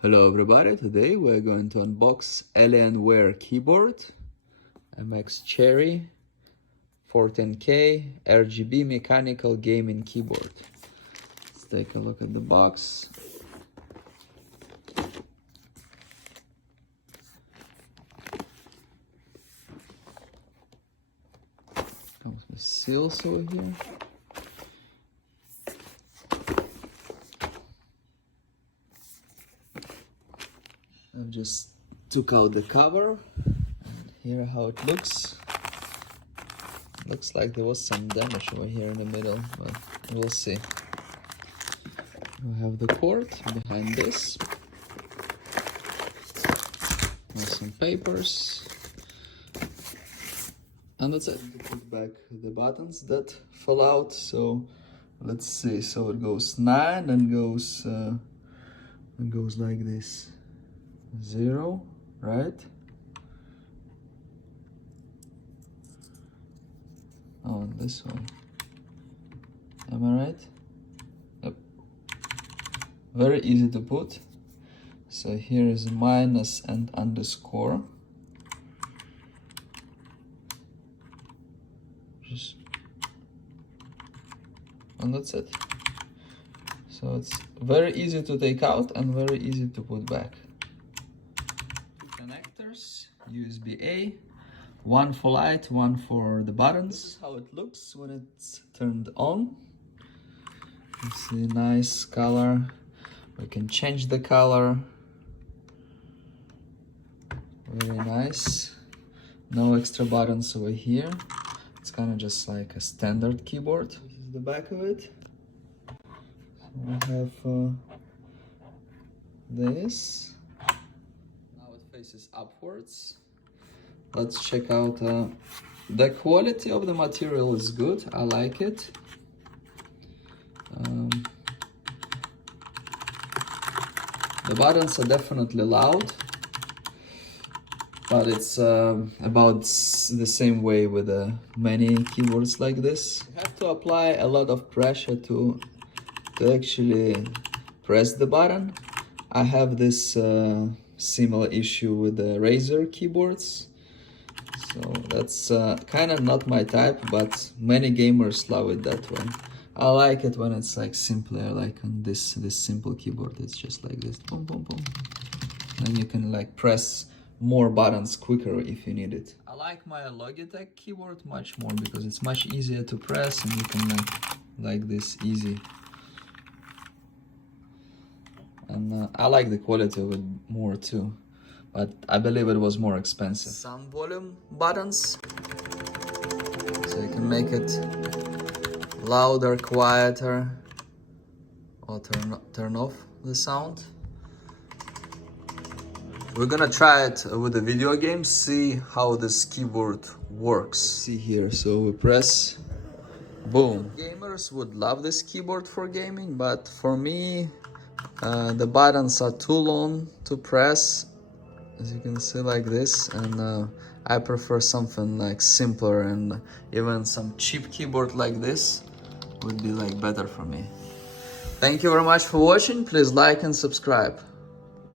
Hello everybody, today we're going to unbox Alienware keyboard, MX Cherry 410K RGB mechanical gaming keyboard. Let's take a look at the box. Comes with seals over here. I just took out the cover, and here how it looks. Looks like there was some damage over here in the middle, but we'll see. We have the port behind this. And some papers. And that's it. To put back the buttons that fell out. So let's see. So it goes 9 and goes like this. 0, right? Oh, and this one. Am I right? Yep. Very easy to put. So here is a minus and underscore. Just, and that's it. So it's very easy to take out and very easy to put back. Connectors, USB-A, one for light, one for the buttons. This is how it looks when it's turned on. You see, nice color. We can change the color. Very nice. No extra buttons over here. It's kind of just like a standard keyboard. This is the back of it. So we have this. Faces upwards. Let's check out the quality of the material is good. I like it. The buttons are definitely loud, but it's about the same way with many keyboards like this. You have to apply a lot of pressure to actually press the button. I have this similar issue with the Razer keyboards, so that's kind of not my type, but many gamers love it that way. I like it when it's like simpler, like on this simple keyboard. It's just like this, boom, boom, boom. And you can like press more buttons quicker if you need it. I like my Logitech keyboard much more because it's much easier to press and you can like this easy. And I like the quality of it more too, but I believe it was more expensive. Some volume buttons, so you can make it louder, quieter, or turn off the sound. We're gonna try it with the video game, see how this keyboard works. See here, so we press, boom. Gamers would love this keyboard for gaming, but for me, the buttons are too long to press, as you can see, like this, and I prefer something like simpler, and even some cheap keyboard like this would be like better for me. Thank you very much for watching. Please like and subscribe.